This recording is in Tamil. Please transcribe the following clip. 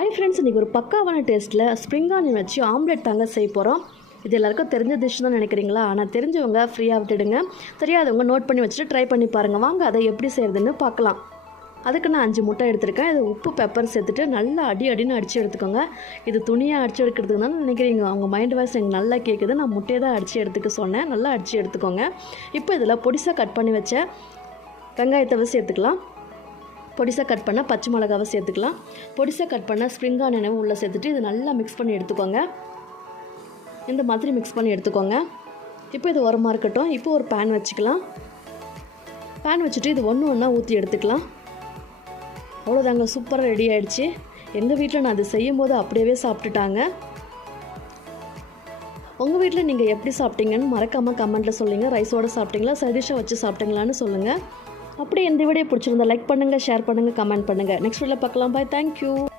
ஹாய் ஃப்ரெண்ட்ஸ், இன்றைக்கி ஒரு பக்காவான டேஸ்ட்டில் ஸ்ப்ரிங் ஆனியன் வச்சு ஆம்லெட் தாங்க செய்ய போகிறோம். இது எல்லாருக்கும் தெரிஞ்ச டிஷ் தான் நினைக்கிறீங்களா? ஆனால் தெரிஞ்சவங்க ஃப்ரீயாக விட்டுடுங்க, தெரியாதவங்க நோட் பண்ணி வச்சுட்டு ட்ரை பண்ணி பாருங்கள். வாங்க அதை எப்படி செய்கிறதுன்னு பார்க்கலாம். அதுக்கு நான் 5 முட்டை எடுத்துருக்கேன். இது உப்பு பெப்பர் சேர்த்துட்டு நல்லா அடின்னு அடித்து எடுத்துக்கோங்க. இது துணியாக அடித்து எடுக்கிறதுக்கு தான் நினைக்கிறீங்க. அவங்க மைண்ட் வாய்ஸ் எனக்கு நல்லா கேட்குது. நான் முட்டையை தான் அடித்து எடுத்துக்க சொன்னேன். நல்லா அடித்து எடுத்துக்கோங்க. இப்போ இதில் பொடிசாக கட் பண்ணி வச்ச வெங்காயத்தை சேர்த்துக்கலாம். பொடிசாக கட் பண்ண பச்சை மிளகாவை சேர்த்துக்கலாம். பொடிசாக கட் பண்ண ஸ்ப்ரிங் ஆனியனை உள்ளே சேர்த்துட்டு இது நல்லா மிக்ஸ் பண்ணி எடுத்துக்கோங்க. இந்த மாதிரி மிக்ஸ் பண்ணி எடுத்துக்கோங்க. இப்போ இது உரமாக இருக்கட்டும். இப்போ ஒரு பேன் வச்சுக்கலாம். பேன் வச்சுட்டு இது ஒன்றா ஊற்றி எடுத்துக்கலாம். அவ்வளோதாங்க, சூப்பராக ரெடி ஆகிடுச்சு. எங்கள் வீட்டில் நான் அது செய்யும் போது அப்படியே சாப்பிட்டுட்டாங்க. உங்கள் வீட்டில் நீங்கள் எப்படி சாப்பிட்டீங்கன்னு மறக்காமல் கமெண்ட்டில் சொல்லுங்கள். ரைஸோடு சாப்பிட்டீங்களா, சைடிஷாக வச்சு சாப்பிட்டீங்களான்னு சொல்லுங்கள். அப்படி இந்த வீடியோ பிடிச்சிருந்தா லைக் பண்ணுங்கள், ஷேர் பண்ணுங்கள், கமெண்ட் பண்ணுங்கள். நெக்ஸ்ட் வீடியோவில் பார்க்கலாம். பாய், தேங்க்யூ.